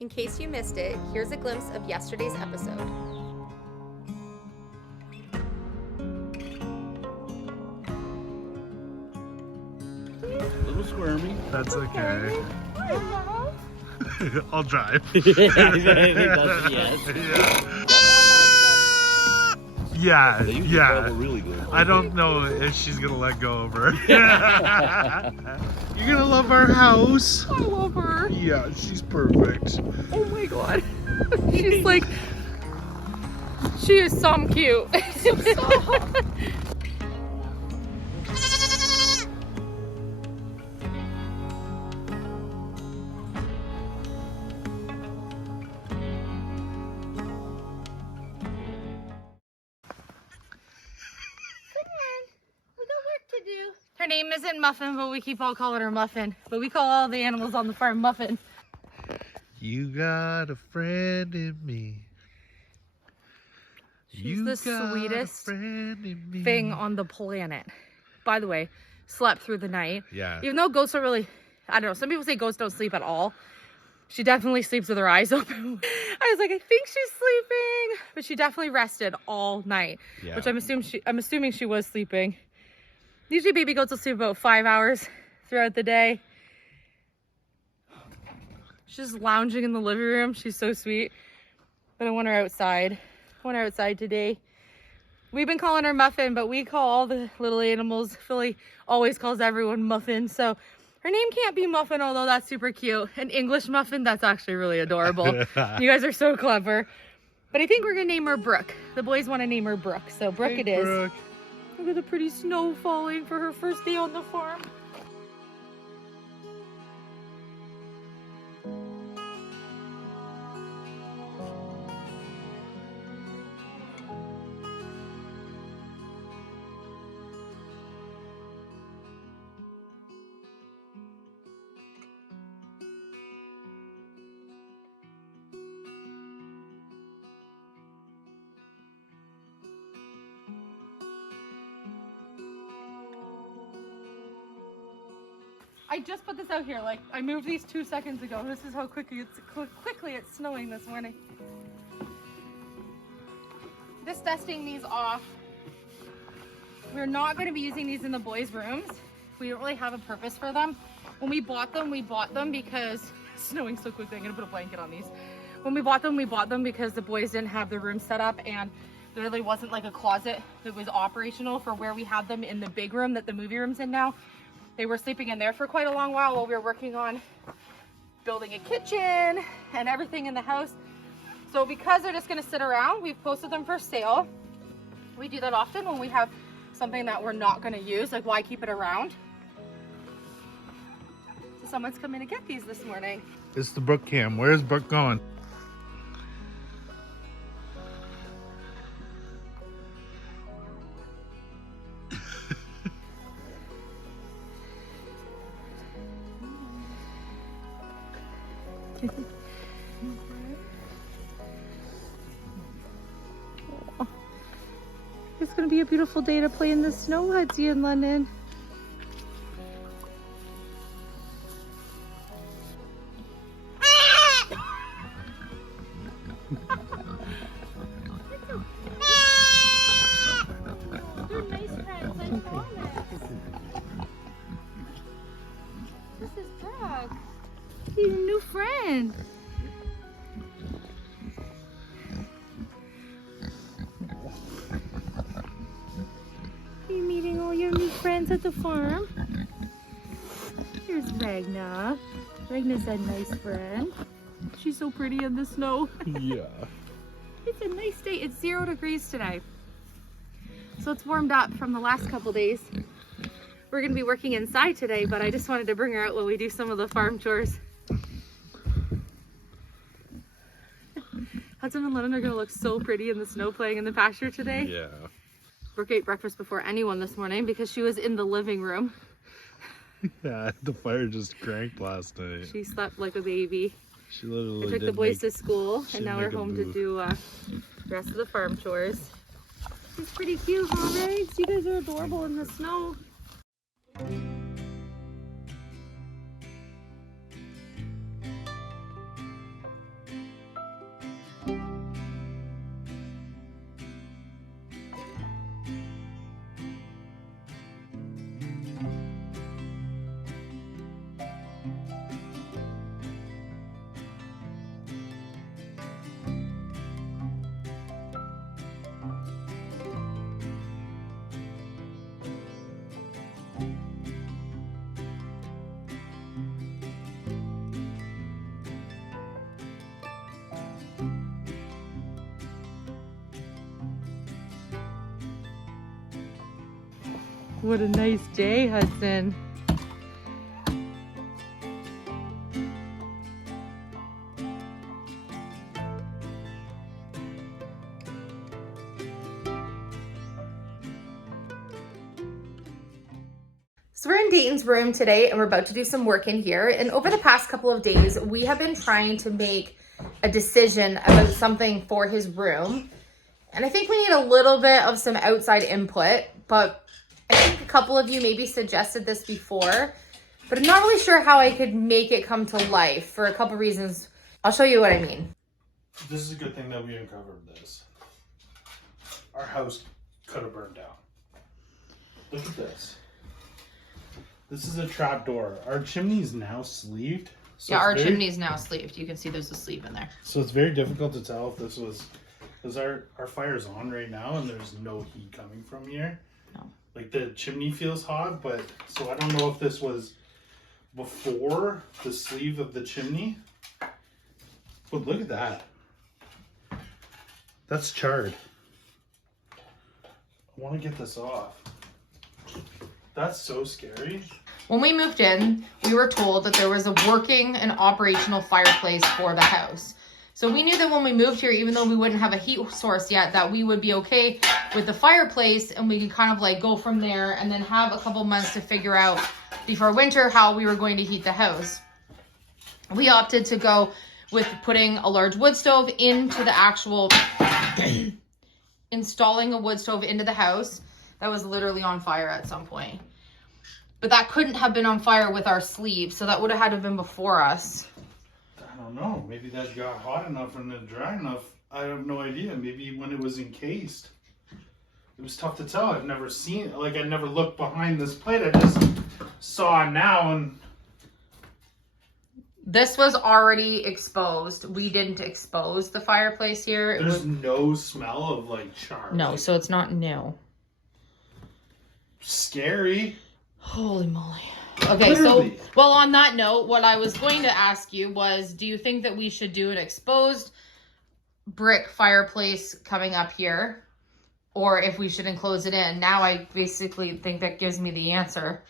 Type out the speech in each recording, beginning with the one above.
In case you missed it, here's a glimpse of yesterday's episode. A little squirmy. That's okay. I'll drive. Yeah, They usually yeah. travel really good. I don't know if she's gonna let go of her. You're gonna love our house. I love her. Yeah, she's perfect. Oh my god. She's like, she is some cute. Her name isn't Muffin, but we keep all calling her Muffin. But we call all the animals on the farm Muffin. You got a friend in me. She's the sweetest thing on the planet. By the way, slept through the night. Yeah. Even though ghosts are really, I don't know, some people say ghosts don't sleep at all. She definitely sleeps with her eyes open. I was like, I think she's sleeping. But she definitely rested all night. Yeah. Which I'm assuming she was sleeping. Usually baby goats will sleep about 5 hours throughout the day. She's just lounging in the living room. She's so sweet. But I want her outside. I want her outside today. We've been calling her Muffin, but we call all the little animals. Philly always calls everyone Muffin. So her name can't be Muffin, although that's super cute. An English Muffin, that's actually really adorable. You guys are so clever. But I think we're going to name her Brooke. The boys want to name her Brooke. So Brooke it is. Brooke. Look at the pretty snow falling for her first day on the farm. I just put this out here, like I moved these 2 seconds ago. This is how quickly it's snowing this morning. Just dusting these off. We're not going to be using these in the boys' rooms. We don't really have a purpose for them. When we bought them because it's snowing so quickly. I'm going to put a blanket on these. When we bought them because the boys didn't have the room set up, and there really wasn't like a closet that was operational for where we had them in the big room that the movie room's in now. They were sleeping in there for quite a long while we were working on building a kitchen and everything in the house. So because they're just going to sit around, we've posted them for sale. We do that often when we have something that we're not going to use, like why keep it around? So someone's coming to get these this morning. It's the Brooke cam. Where's Brooke going? It's gonna be a beautiful day to play in the snow, Hudsie, in London. They're nice friends, I promise. This is Brooke. Your new friend. Are you meeting all your new friends at the farm? Here's Ragna. Ragna's a nice friend. She's so pretty in the snow. Yeah. It's a nice day. It's 0 degrees today. So it's warmed up from the last couple days. We're going to be working inside today, but I just wanted to bring her out while we do some of the farm chores. Hudson and Lennon are going to look so pretty in the snow playing in the pasture today. Yeah. Brooke ate breakfast before anyone this morning because she was in the living room. Yeah, the fire just cranked last night. She slept like a baby. She literally I took the didn't boys make- to school, she and now didn't we're make a home to move. do the rest of the farm chores. She's pretty cute, huh, Rags? You guys are adorable in the snow. What a nice day, Hudson. So we're in Dayton's room today and we're about to do some work in here. And over the past couple of days, we have been trying to make a decision about something for his room. And I think we need a little bit of some outside input, but I think a couple of you maybe suggested this before, but I'm not really sure how I could make it come to life for a couple reasons. I'll show you what I mean. This is a good thing that we uncovered this. Our house could have burned down. Look at this. This is a trap door. Our chimney is now sleeved. So yeah, our chimney is now sleeved. You can see there's a sleeve in there. So it's very difficult to tell if this was, because our fire's on right now and there's no heat coming from here. No. Like the chimney feels hot, but so I don't know if this was before the sleeve of the chimney. But look at that. That's charred. I want to get this off. That's so scary. When we moved in, we were told that there was a working and operational fireplace for the house. So we knew that when we moved here, even though we wouldn't have a heat source yet, that we would be okay with the fireplace and we could kind of like go from there and then have a couple months to figure out before winter how we were going to heat the house. We opted to go with putting a large wood stove into the actual, installing a wood stove into the house. That was literally on fire at some point. But that couldn't have been on fire with our sleeve, so that would have had to have been before us. I don't know. Maybe that got hot enough and then dry enough. I have no idea. Maybe when it was encased. It was tough to tell. I've never seen, like I never looked behind this plate. I just saw it now and... This was already exposed. We didn't expose the fireplace here. There's no smell of like char. No, so it's not new. Scary. Holy moly. Okay, Literally. so, well, on that note, what I was going to ask you was, do you think that we should do an exposed brick fireplace coming up here? Or if we should enclose it in? Now I basically think that gives me the answer.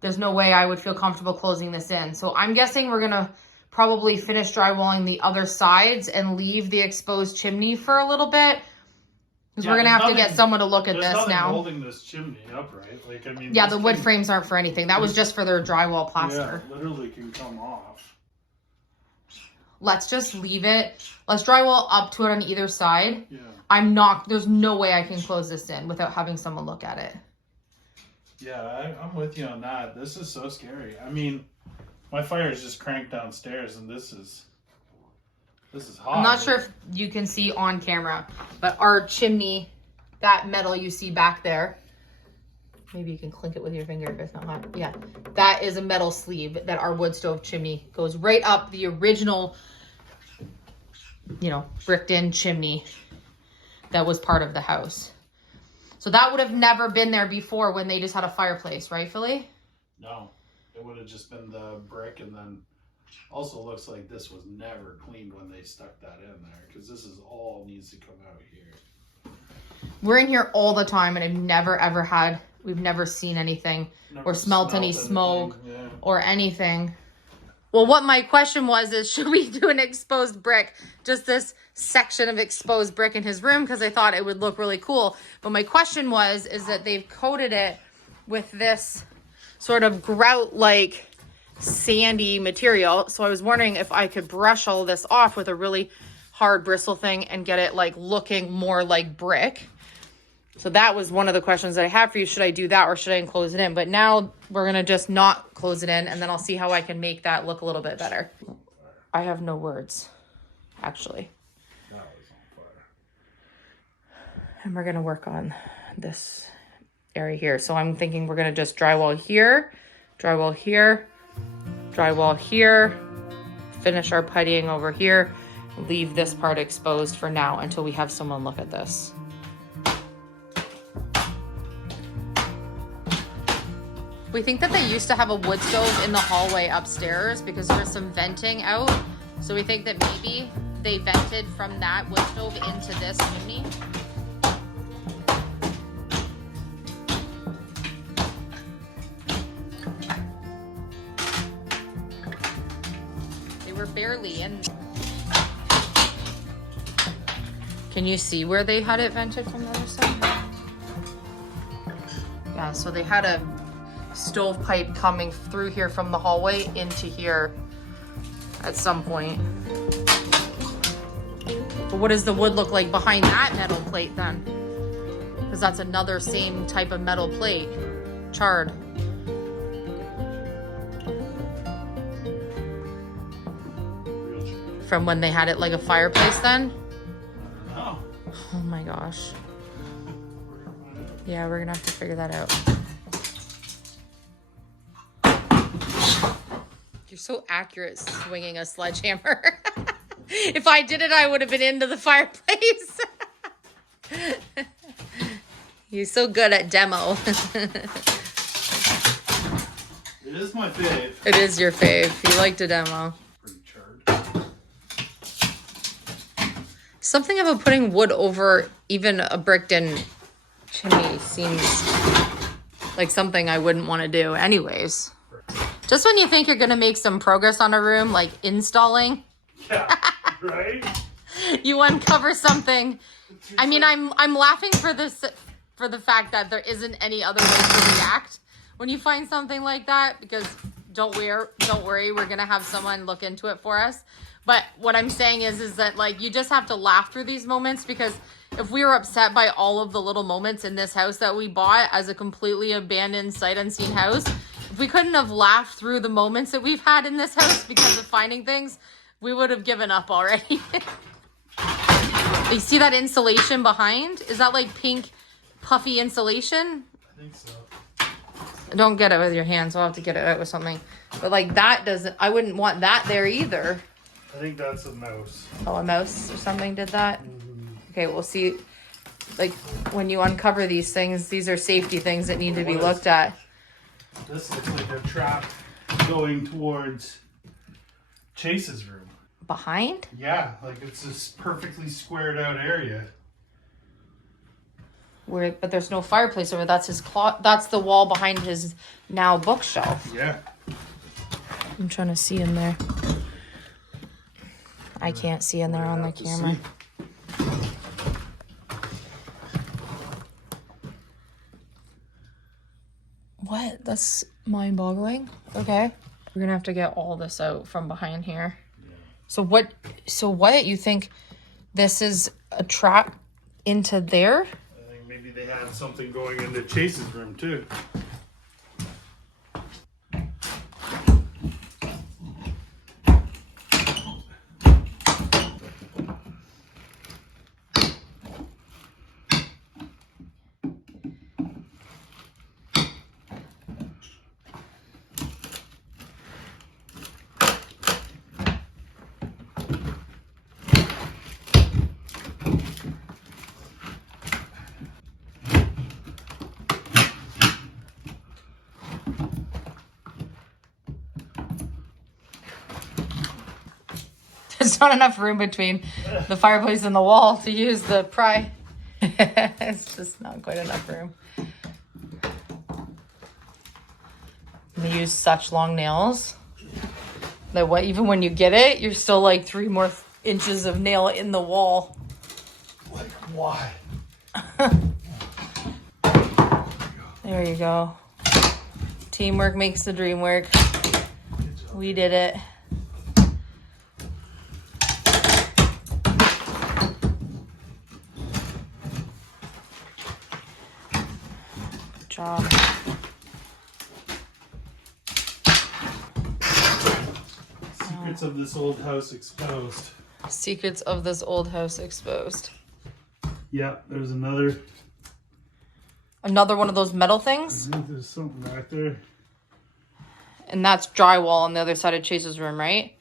There's no way I would feel comfortable closing this in. So I'm guessing we're going to probably finish drywalling the other sides and leave the exposed chimney for a little bit. Because we're going to have to get someone to look at this now. Holding this chimney upright. Like, I mean, yeah, the wood frames aren't for anything. That was just for their drywall plaster. Yeah, literally can come off. Let's just leave it. Let's drywall up to it on either side. Yeah. There's no way I can close this in without having someone look at it. Yeah, I'm with you on that. This is so scary. I mean, my fire is just cranked downstairs and this is hot. I'm not sure if you can see on camera, but our chimney, that metal you see back there, maybe you can clink it with your finger if it's not hot. Yeah, that is a metal sleeve that our wood stove chimney goes right up the original, bricked in chimney that was part of the house. So that would have never been there before when they just had a fireplace, right, Philly? No, it would have just been the brick, and then also looks like this was never cleaned when they stuck that in there, because this is all needs to come out here. We're in here all the time, and we've never seen anything or smelled any smoke or anything. Well, what my question was is, should we do an exposed brick, just this section of exposed brick in his room? Because I thought it would look really cool. But my question is that they've coated it with this sort of grout-like sandy material. So I was wondering if I could brush all this off with a really hard bristle thing and get it like looking more like brick. So that was one of the questions that I had for you. Should I do that or should I enclose it in? But now we're going to just not close it in, and then I'll see how I can make that look a little bit better. I have no words, actually. That was on fire. And we're going to work on this area here. So I'm thinking we're going to just drywall here, drywall here, drywall here, finish our puttying over here, leave this part exposed for now until we have someone look at this. We think that they used to have a wood stove in the hallway upstairs because there's some venting out. So we think that maybe they vented from that wood stove into this chimney. barely in. Can you see where they had it vented from the other side? Yeah, so they had a stovepipe coming through here from the hallway into here at some point. But what does the wood look like behind that metal plate then? Because that's another same type of metal plate, charred. From when they had it like a fireplace then? Oh. Oh my gosh. Yeah, we're gonna have to figure that out. You're so accurate swinging a sledgehammer. If I did it, I would have been into the fireplace. You're so good at demo. It is my fave. It is your fave. You like to demo. Pretty charred. Something about putting wood over even a bricked-in chimney seems like something I wouldn't want to do anyways. Just when you think you're going to make some progress on a room, like installing. Yeah, right? You uncover something. I mean, I'm laughing for the fact that there isn't any other way to react when you find something like that, because don't worry, we're gonna have someone look into it for us. But what I'm saying is that like you just have to laugh through these moments, because if we were upset by all of the little moments in this house that we bought as a completely abandoned, sight unseen house, if we couldn't have laughed through the moments that we've had in this house because of finding things, we would have given up already. You see that insulation behind? Is that like pink puffy insulation? I think so. Don't get it with your hands. I'll have to get it out with something. But like that doesn't, I wouldn't want that there either. I think that's a mouse. Oh, a mouse or something did that? Okay, we'll see. Like when you uncover these things, these are safety things that need to be looked at. This looks like a trap going towards Chase's room. Behind? Yeah, like it's this perfectly squared out area. Where, but there's no fireplace over. That's his that's the wall behind his now bookshelf. Yeah. I'm trying to see in there. I can't see in there on the camera. What? That's mind-boggling. Okay. We're gonna have to get all this out from behind here. Yeah. So what? You think this is a trap into there? I think maybe they had something going into Chase's room too. There's not enough room between the fireplace and the wall to use the pry. It's just not quite enough room. They use such long nails that even when you get it, you're still like 3 more inches of nail in the wall. Like why? There you go. Teamwork makes the dream work. We did it. Job. Secrets of this old house exposed. Secrets of this old house exposed. Yeah, there's another. Another one of those metal things? I think there's something back there. And that's drywall on the other side of Chase's room, right?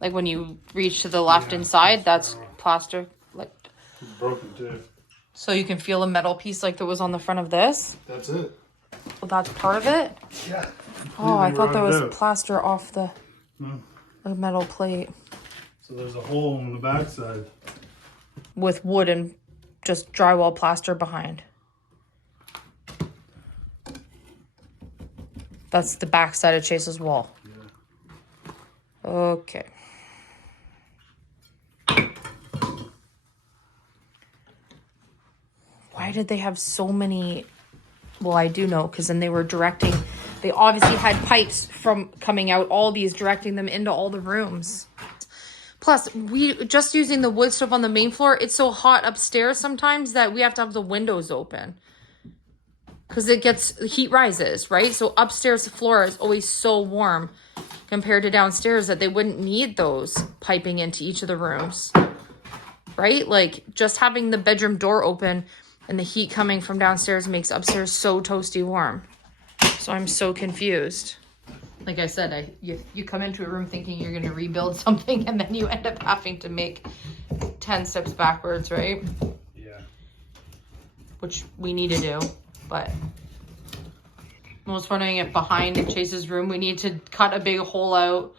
Like when you reach to the left inside, that's plaster. Like It's broken too. So you can feel a metal piece like there was on the front of this? That's it. Well, that's part of it? Yeah. Oh, I thought there was out. plaster off the metal plate. So there's a hole on the backside. With wood and just drywall plaster behind. That's the backside of Chase's wall. Yeah. Okay. why did they have so many? Well, I do know, because then they were directing. They obviously had pipes from coming out, all these, directing them into all the rooms. Plus, we just using the wood stove on the main floor, it's so hot upstairs sometimes that we have to have the windows open. Because it gets, heat rises, right? So upstairs floor is always so warm compared to downstairs that they wouldn't need those piping into each of the rooms. Right? Like, just having the bedroom door open and the heat coming from downstairs makes upstairs so toasty warm. So I'm so confused. Like I said, you come into a room thinking you're going to rebuild something, and then you end up having to make 10 steps backwards, right? Yeah. Which we need to do, but I was wondering if behind Chase's room, we need to cut a big hole out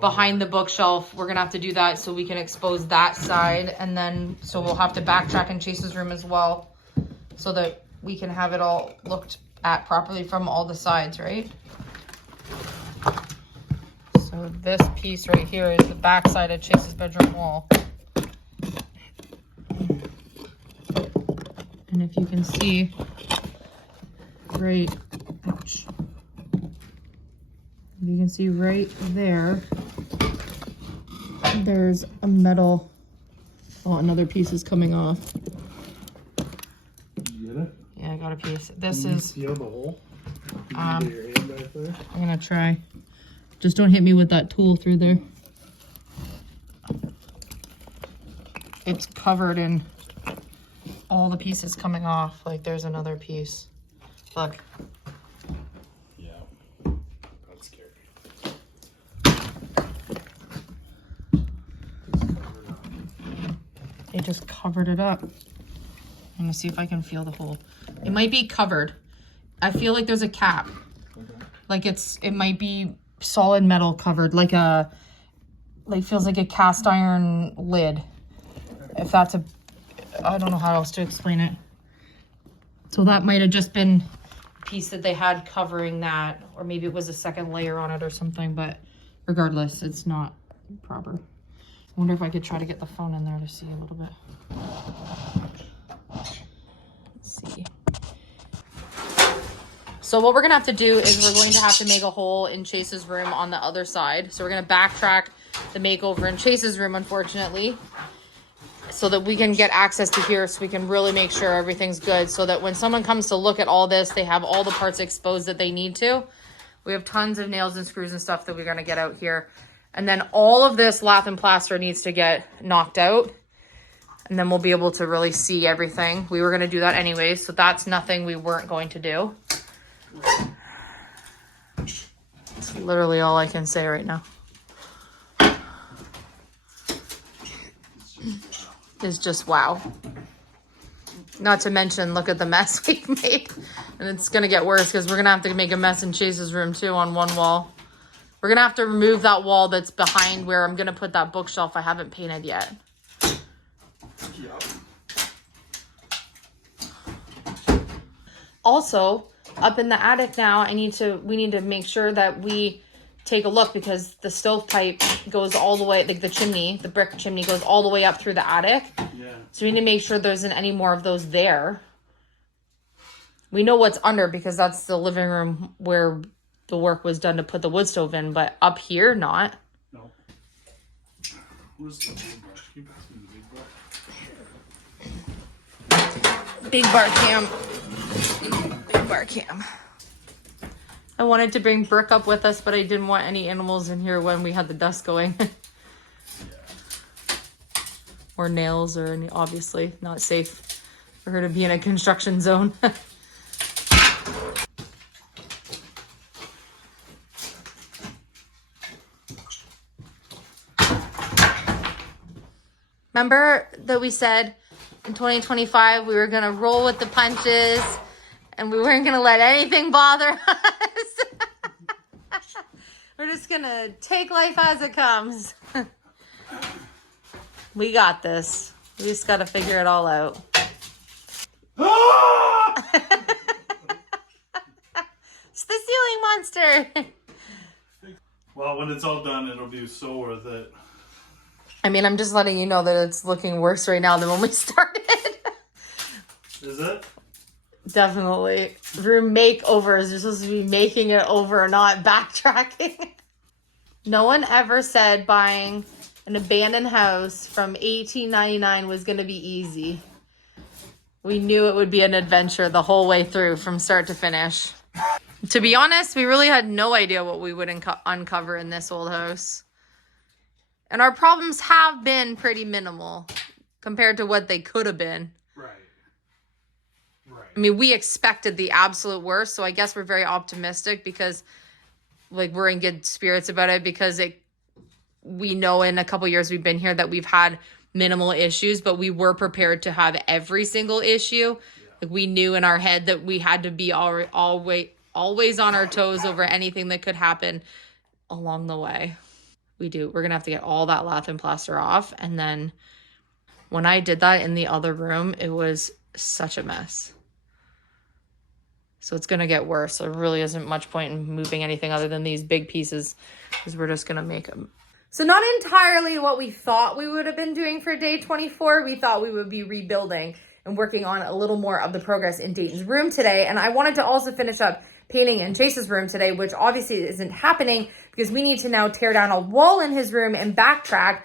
behind the bookshelf. We're going to have to do that so we can expose that side, and then so we'll have to backtrack in Chase's room as well so that we can have it all looked at properly from all the sides, right? So this piece right here is the back side of Chase's bedroom wall. And if you can see, right, ouch. You can see right there, there's a metal, oh, another piece is coming off. You get it? Yeah, I got a piece. This Can you is, seal the hole? um, Get your hand back there? I'm gonna try. Just don't hit me with that tool through there. It's covered in all the pieces coming off. Like, there's another piece. Look. Yeah. That's scary. It just covered it up. I'm gonna see if I can feel the hole. It might be covered. I feel like there's a cap. Okay. Like it might be solid metal covered, like feels like a cast iron lid. If that's I don't know how else to explain it. So that might have just been a piece that they had covering that, or maybe it was a second layer on it or something, but regardless, it's not proper. I wonder if I could try to get the phone in there to see a little bit. Let's see. So what we're gonna have to do is we're going to have to make a hole in Chase's room on the other side. So we're gonna backtrack the makeover in Chase's room, unfortunately, so that we can get access to here, so we can really make sure everything's good, so that when someone comes to look at all this, they have all the parts exposed that they need to. We have tons of nails and screws and stuff that we're gonna get out here. And then all of this lath and plaster needs to get knocked out. And then we'll be able to really see everything. We were gonna do that anyway, so that's nothing we weren't going to do. It's literally all I can say right now. It's just wow. Not to mention, look at the mess we've made. And it's gonna get worse because we're gonna have to make a mess in Chase's room too on one wall. We're gonna have to remove that wall that's behind where I'm gonna put that bookshelf I haven't painted yet. Yep. Also, up in the attic now, we need to make sure that we take a look, because the stovepipe goes all the way, like the chimney, the brick chimney goes all the way up through the attic. Yeah. So we need to make sure there isn't any more of those there. We know what's under because that's the living room where the work was done to put the wood stove in, but up here, not. No. Where's the big brush? Can you pass me the big brush? Big bar cam. Big bar cam. I wanted to bring Brooke up with us, but I didn't want any animals in here when we had the dust going. Or nails, or any, obviously not safe for her to be in a construction zone. Remember that we said in 2025 we were going to roll with the punches and we weren't going to let anything bother us. We're just going to take life as it comes. We got this. We just got to figure it all out. It's the ceiling monster. Well, when it's all done, it'll be so worth it. I mean, I'm just letting you know that it's looking worse right now than when we started. Is it? Definitely. Room makeovers. You're supposed to be making it over, not backtracking. No one ever said buying an abandoned house from 1899 was going to be easy. We knew it would be an adventure the whole way through from start to finish. To be honest, we really had no idea what we would uncover in this old house. And our problems have been pretty minimal compared to what they could have been. Right. I mean, we expected the absolute worst, so I guess we're very optimistic because, like, we're in good spirits about it because we know in a couple years we've been here that we've had minimal issues, but we were prepared to have every single issue. Yeah. Like, we knew in our head that we had to be always on our toes over anything that could happen along the way. We're going to have to get all that lath and plaster off. And then when I did that in the other room, it was such a mess. So it's going to get worse. There really isn't much point in moving anything other than these big pieces because we're just going to make them. So not entirely what we thought we would have been doing for day 24. We thought we would be rebuilding and working on a little more of the progress in Dayton's room today. And I wanted to also finish up painting in Chase's room today, which obviously isn't happening because we need to now tear down a wall in his room and backtrack,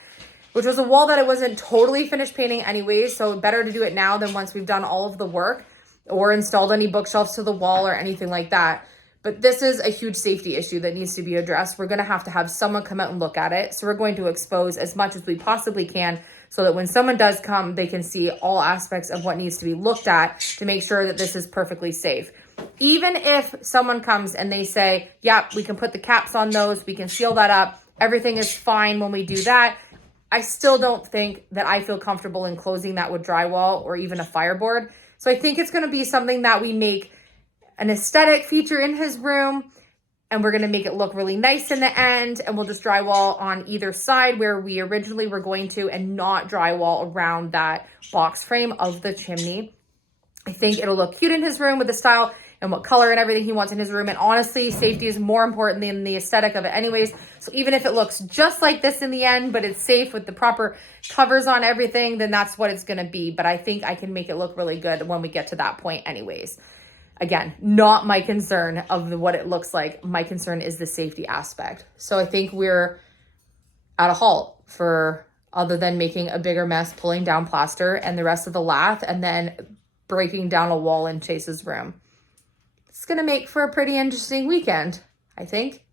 which was a wall that I wasn't totally finished painting anyways. So better to do it now than once we've done all of the work or installed any bookshelves to the wall or anything like that. But this is a huge safety issue that needs to be addressed. We're going to have someone come out and look at it. So we're going to expose as much as we possibly can so that when someone does come, they can see all aspects of what needs to be looked at to make sure that this is perfectly safe. Even if someone comes and they say, yep, we can put the caps on those, we can seal that up, everything is fine when we do that, I still don't think that I feel comfortable in closing that with drywall or even a fireboard. So I think it's going to be something that we make an aesthetic feature in his room, and we're going to make it look really nice in the end, and we'll just drywall on either side where we originally were going to and not drywall around that box frame of the chimney. I think it'll look cute in his room with the style and what color and everything he wants in his room. And honestly, safety is more important than the aesthetic of it anyways. So even if it looks just like this in the end, but it's safe with the proper covers on everything, then that's what it's going to be. But I think I can make it look really good when we get to that point anyways. Again, not my concern of what it looks like. My concern is the safety aspect. So I think we're at a halt for other than making a bigger mess, pulling down plaster and the rest of the lath, and then breaking down a wall in Chase's room. It's going to make for a pretty interesting weekend, I think.